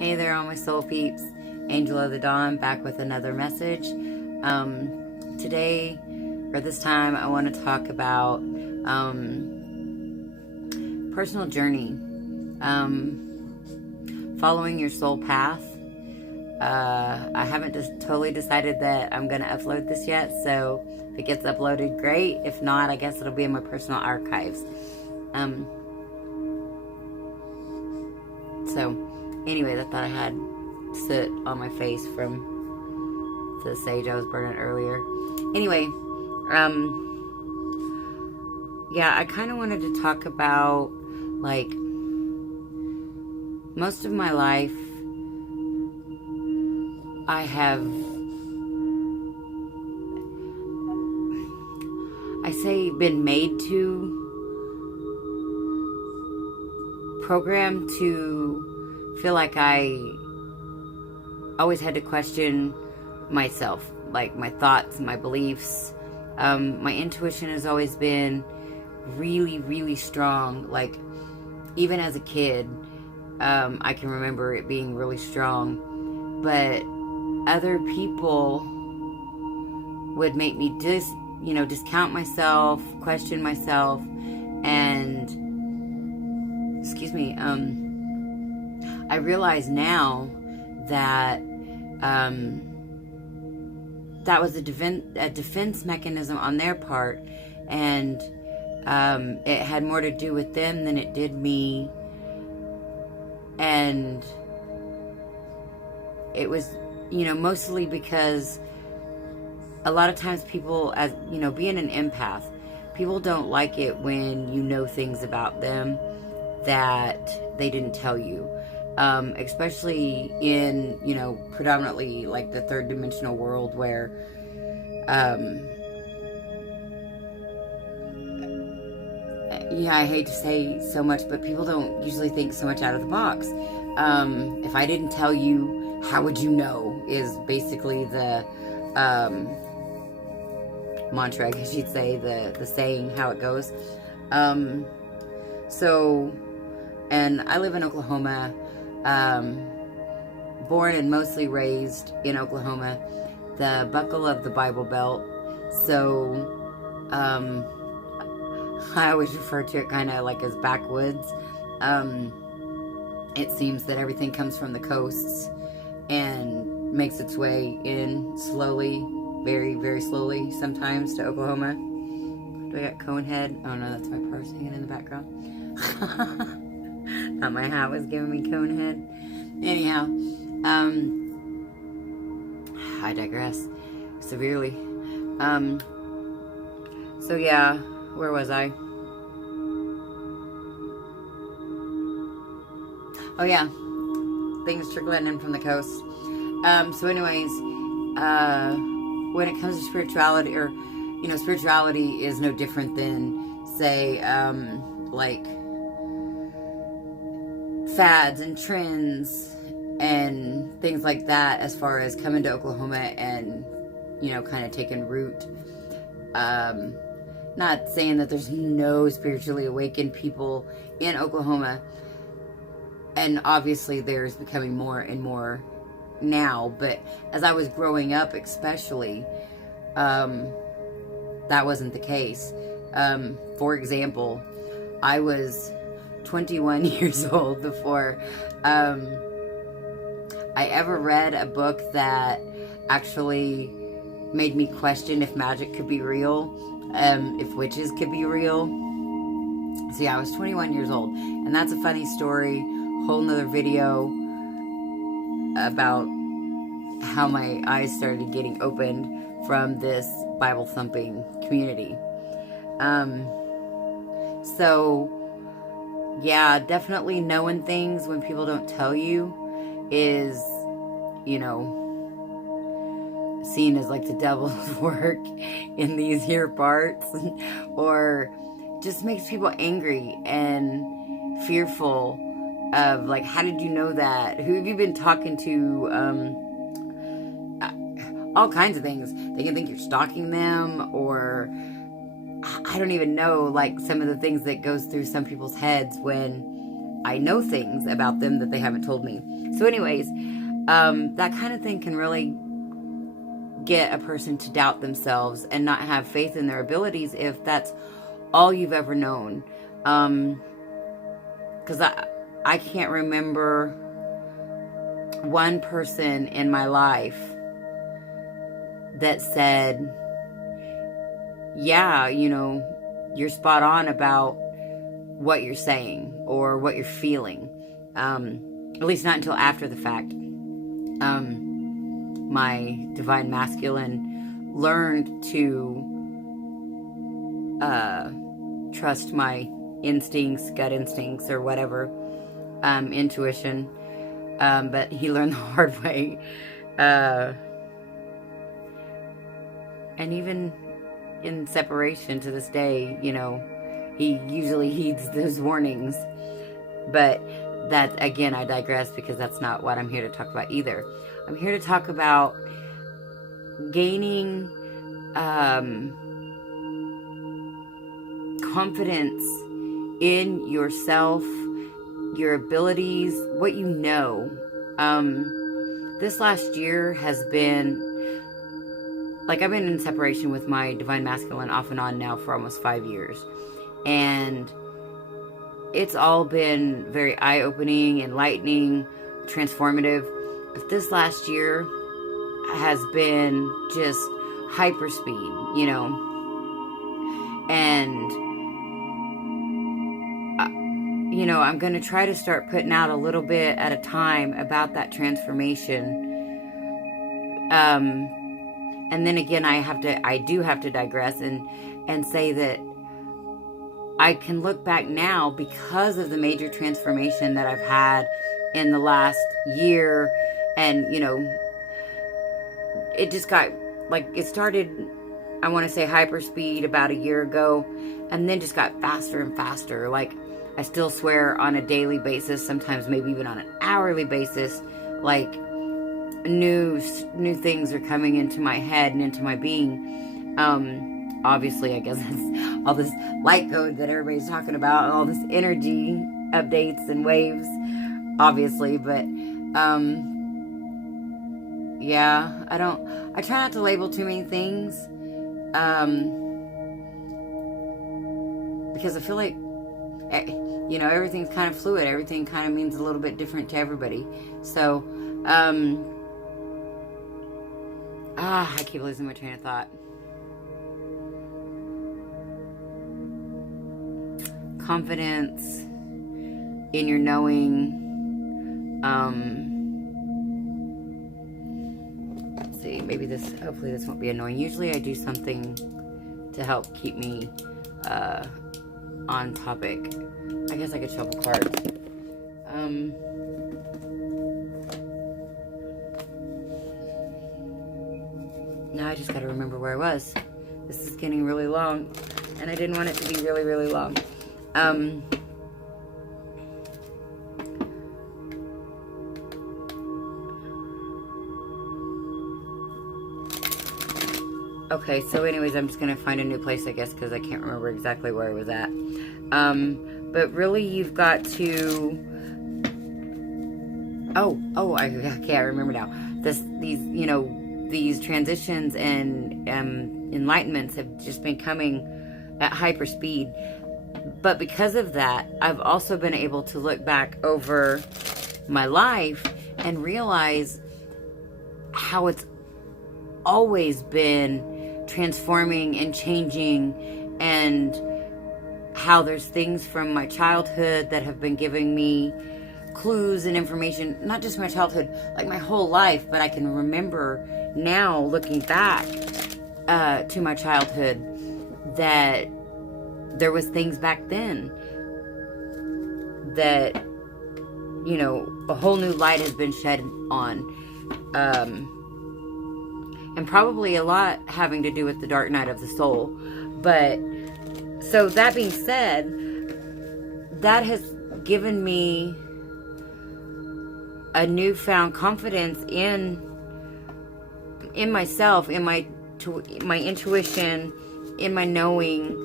Hey there, all my soul peeps. Angel of the Dawn back with another message. Today, or this time, I want to talk about personal journey, following your soul path. I haven't just totally decided that I'm going to upload this yet, so if it gets uploaded, great. If not, I guess it'll be in my personal archives. Anyways, I thought I had soot on my face from the sage I was burning earlier. Anyway, yeah, I kind of wanted to talk about, like, most of my life, I say been made to, programmed to feel like I always had to question myself, like my thoughts, my beliefs. My intuition has always been really, really strong. Like, even as a kid, I can remember it being really strong. But other people would make me discount myself, question myself, and I realize now that that was a defense mechanism on their part, and it had more to do with them than it did me. And it was, mostly because a lot of times people, as being an empath, people don't like it when you know things about them that they didn't tell you. Especially in, predominantly like the third dimensional world where, I hate to say so much, but people don't usually think so much out of the box. If I didn't tell you, how would you know, is basically the, mantra, I guess you'd say, the saying, how it goes. And I live in Oklahoma, born and mostly raised in Oklahoma, the buckle of the Bible Belt. So, I always refer to it kind of like as backwoods. It seems that everything comes from the coasts and makes its way in slowly, very, very slowly sometimes to Oklahoma. Do I got cone head? Oh no, that's my purse hanging in the background. Thought my hat was giving me cone head. Anyhow, I digress severely. So yeah, where was I? Oh yeah, things trickling in from the coast. So anyways, when it comes to spirituality, or, spirituality is no different than, say, like, fads and trends and things like that, as far as coming to Oklahoma and, kind of taking root. Not saying that there's no spiritually awakened people in Oklahoma, and obviously there's becoming more and more now, but as I was growing up especially, that wasn't the case. For example, I was 21 years old before I ever read a book that actually made me question if magic could be real, if witches could be real. So yeah, I was 21 years old, and that's a funny story, whole nother video about how my eyes started getting opened from this Bible thumping community. So yeah, definitely knowing things when people don't tell you is, seen as like the devil's work in these here parts, or just makes people angry and fearful of, like, how did you know that? Who have you been talking to? All kinds of things. They can think you're stalking them, or I don't even know, like, some of the things that goes through some people's heads when I know things about them that they haven't told me. So anyways, that kind of thing can really get a person to doubt themselves and not have faith in their abilities if that's all you've ever known. Because I can't remember one person in my life that said, yeah, you know, you're spot on about what you're saying or what you're feeling. At least not until after the fact. My divine masculine learned to trust my instincts, gut instincts, or whatever, intuition. But he learned the hard way. And even in separation to this day, you know, he usually heeds those warnings. But that, again, I digress because that's not what I'm here to talk about either. I'm here to talk about gaining confidence in yourself, your abilities, what you know. This last year has been, like, I've been in separation with my divine masculine off and on now for almost 5 years. And it's all been very eye-opening, enlightening, transformative. But this last year has been just hyperspeed, you know. And, you know, I'm going to try to start putting out a little bit at a time about that transformation. And then again, I do have to digress and say that I can look back now because of the major transformation that I've had in the last year. And, you know, it just got, like, it started, I want to say hyperspeed about a year ago, and then just got faster and faster. Like, I still swear on a daily basis, sometimes maybe even on an hourly basis, like, new things are coming into my head and into my being. Obviously, I guess it's all this light code that everybody's talking about, all this energy updates and waves, obviously, but, yeah, I try not to label too many things, because I feel like, you know, everything's kind of fluid, everything kind of means a little bit different to everybody, so, I keep losing my train of thought. Confidence in your knowing. Let's see, hopefully this won't be annoying. Usually I do something to help keep me on topic. I guess I could shuffle cards. Now I just gotta remember where I was. This is getting really long, and I didn't want it to be really, really long. Okay, so anyways, I'm just gonna find a new place, I guess, because I can't remember exactly where I was at. But really, you've got to... Okay, I remember now. These transitions and enlightenments have just been coming at hyper speed. But because of that, I've also been able to look back over my life and realize how it's always been transforming and changing, and how there's things from my childhood that have been giving me clues and information, not just my childhood, like my whole life, but I can remember now looking back to my childhood that there was things back then that, you know, a whole new light has been shed on, and probably a lot having to do with the dark night of the soul. But so that being said, that has given me a newfound confidence in myself, in my intuition, in my knowing,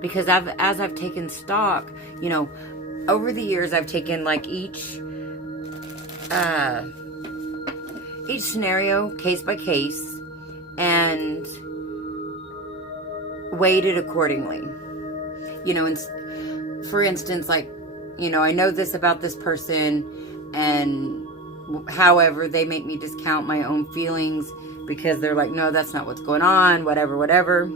because as I've taken stock, you know, over the years, I've taken like each scenario case by case and weighed it accordingly. You know, and for instance, like, you know, I know this about this person, and however, they make me discount my own feelings because they're like, no, that's not what's going on, whatever.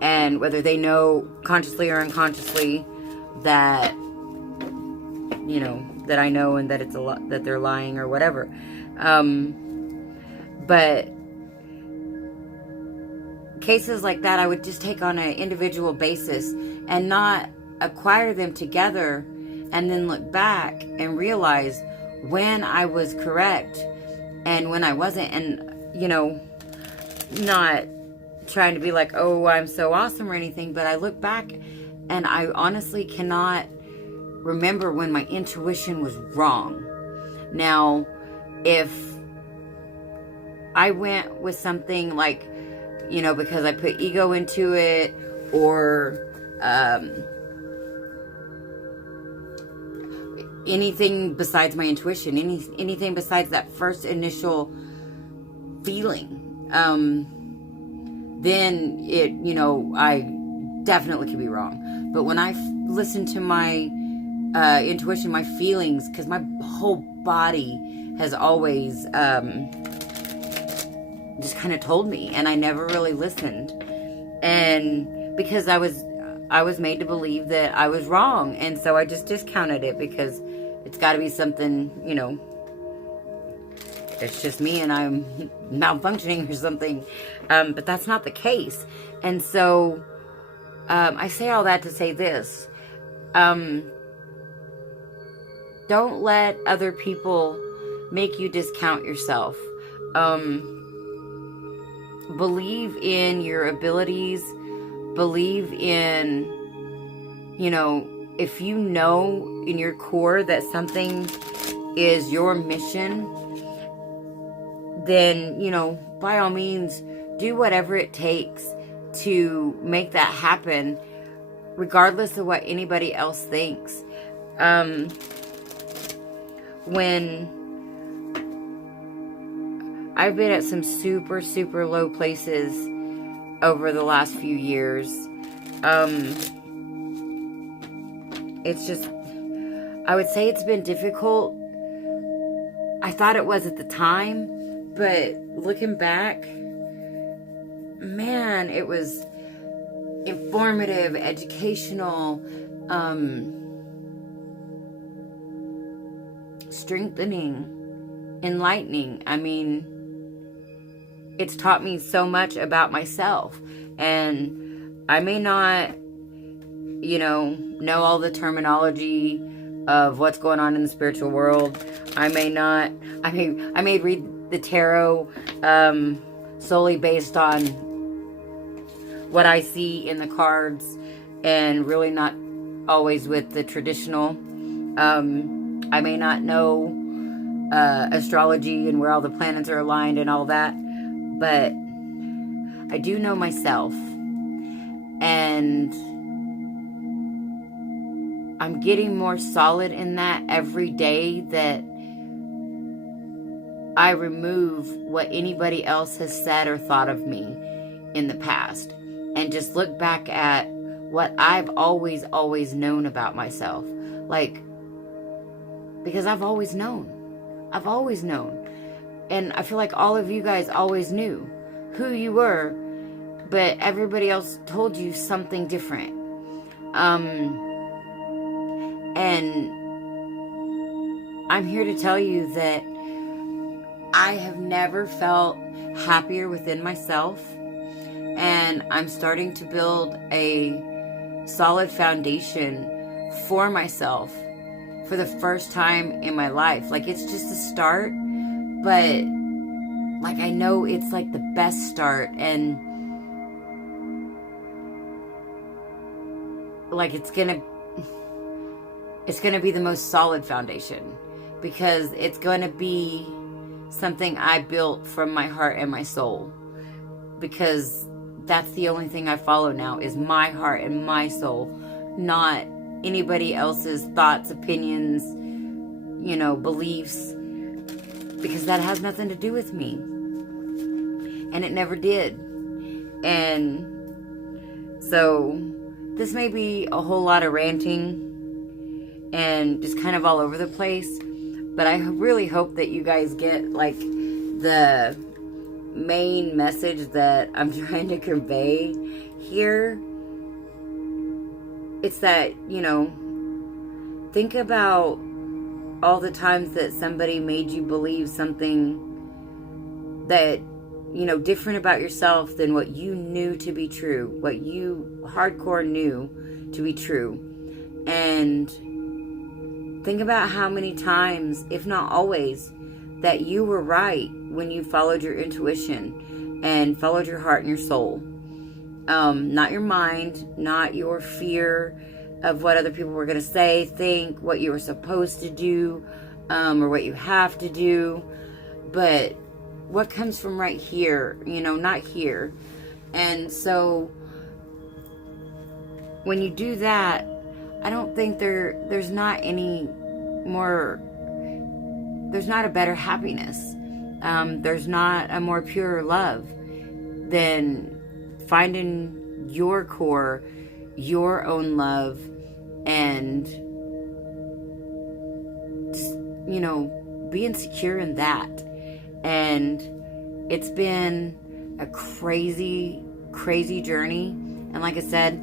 And whether they know consciously or unconsciously that, you know, that I know and that it's that they're lying or whatever. But cases like that, I would just take on an individual basis and not acquire them together and then look back and realize when I was correct and when I wasn't. And, you know, not trying to be like, oh, I'm so awesome or anything, but I look back and I honestly cannot remember when my intuition was wrong. Now, if I went with something like, you know, because I put ego into it, or anything besides my intuition, anything besides that first initial feeling, then it, you know, I definitely could be wrong. But when I listen to my intuition, my feelings, because my whole body has always just kind of told me, and I never really listened, and because I was made to believe that I was wrong, and so I just discounted it because it's got to be something, you know, it's just me and I'm malfunctioning or something, but that's not the case. And so I say all that to say this: don't let other people make you discount yourself. Believe in your abilities. Believe in, you know, if you know in your core that something is your mission, then, you know, by all means, do whatever it takes to make that happen, regardless of what anybody else thinks. When I've been at some super, super low places over the last few years, it's just, I would say it's been difficult. I thought it was at the time, but looking back, man, it was informative, educational, strengthening, enlightening. I mean, it's taught me so much about myself, and I may not, you know all the terminology of what's going on in the spiritual world. I may read the tarot solely based on what I see in the cards, and really not always with the traditional. I may not know astrology and where all the planets are aligned and all that, but I do know myself, and I'm getting more solid in that every day, that I remove what anybody else has said or thought of me in the past, and just look back at what I've always known about myself. Like, because I've always known. And I feel like all of you guys always knew who you were, but everybody else told you something different. And I'm here to tell you that I have never felt happier within myself, and I'm starting to build a solid foundation for myself for the first time in my life. Like, it's just a start, but like, I know it's like the best start, and like, it's gonna be the most solid foundation, because it's gonna be something I built from my heart and my soul, because that's the only thing I follow now, is my heart and my soul, not anybody else's thoughts, opinions, you know, beliefs, because that has nothing to do with me. And it never did. And so this may be a whole lot of ranting and just kind of all over the place, but I really hope that you guys get like the main message that I'm trying to convey here. It's that, you know, think about all the times that somebody made you believe something that, you know, different about yourself than what you knew to be true, what you hardcore knew to be true. And think about how many times, if not always, that you were right when you followed your intuition and followed your heart and your soul. Not your mind, not your fear of what other people were going to say, think, what you were supposed to do, or what you have to do, but what comes from right here, you know, not here. And so when you do that, I don't think there's not any more, there's not a better happiness. There's not a more pure love than finding your core, your own love, and just, you know, being secure in that. And it's been a crazy, crazy journey. And like I said,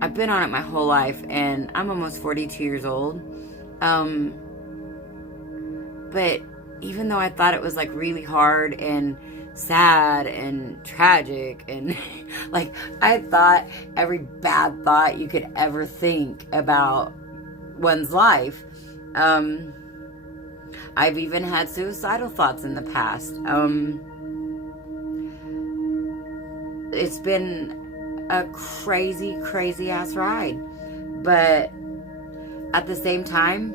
I've been on it my whole life, and I'm almost 42 years old. But even though I thought it was like really hard and sad and tragic, and like I thought every bad thought you could ever think about one's life. I've even had suicidal thoughts in the past. It's been a crazy, crazy ass ride. But at the same time,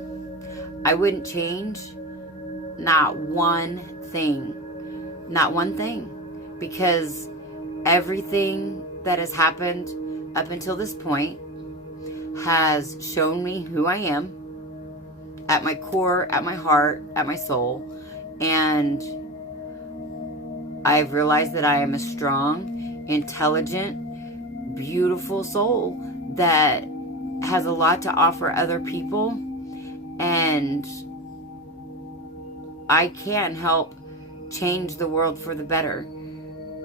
I wouldn't change not one thing. Not one thing. Because everything that has happened up until this point has shown me who I am at my core, at my heart, at my soul. And I've realized that I am a strong, intelligent, beautiful soul that has a lot to offer other people. And I can help change the world for the better.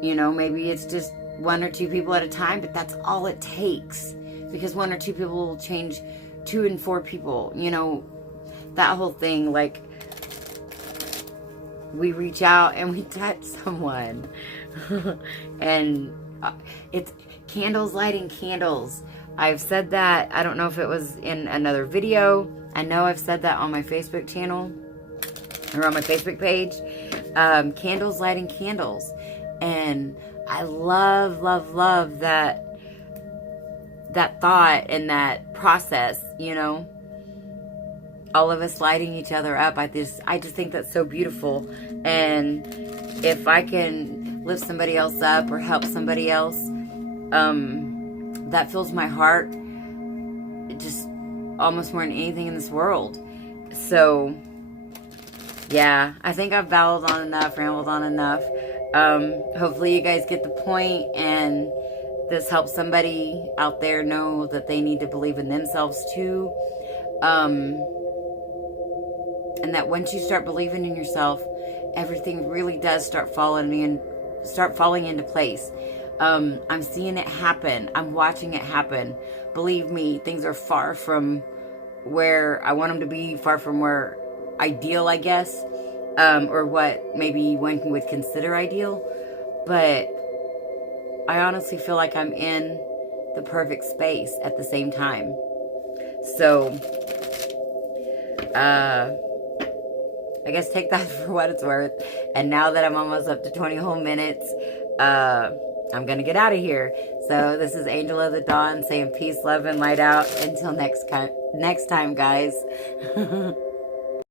You know, maybe it's just 1 or 2 people at a time, but that's all it takes. Because 1 or 2 people will change 2 and 4 people. You know, that whole thing, like, we reach out and we touch someone. And it's candles lighting candles. I've said that, I don't know if it was in another video. I know I've said that on my Facebook channel or on my Facebook page. Candles lighting candles. And I love, love, love that thought and that process, you know. All of us lighting each other up. I just think that's so beautiful. And if I can lift somebody else up or help somebody else, that fills my heart just almost more than anything in this world. So yeah, I think I've babbled on enough, rambled on enough. Hopefully you guys get the point, and this helps somebody out there know that they need to believe in themselves too. And that once you start believing in yourself, everything really does start falling into place. I'm seeing it happen. I'm watching it happen. Believe me, things are far from where I want them to be, far from where ideal, I guess, or what maybe one would consider ideal. But I honestly feel like I'm in the perfect space at the same time. So, I guess take that for what it's worth. And now that I'm almost up to 20 whole minutes, I'm going to get out of here. So this is Angel of the Dawn saying peace, love, and light out. Until next time, guys.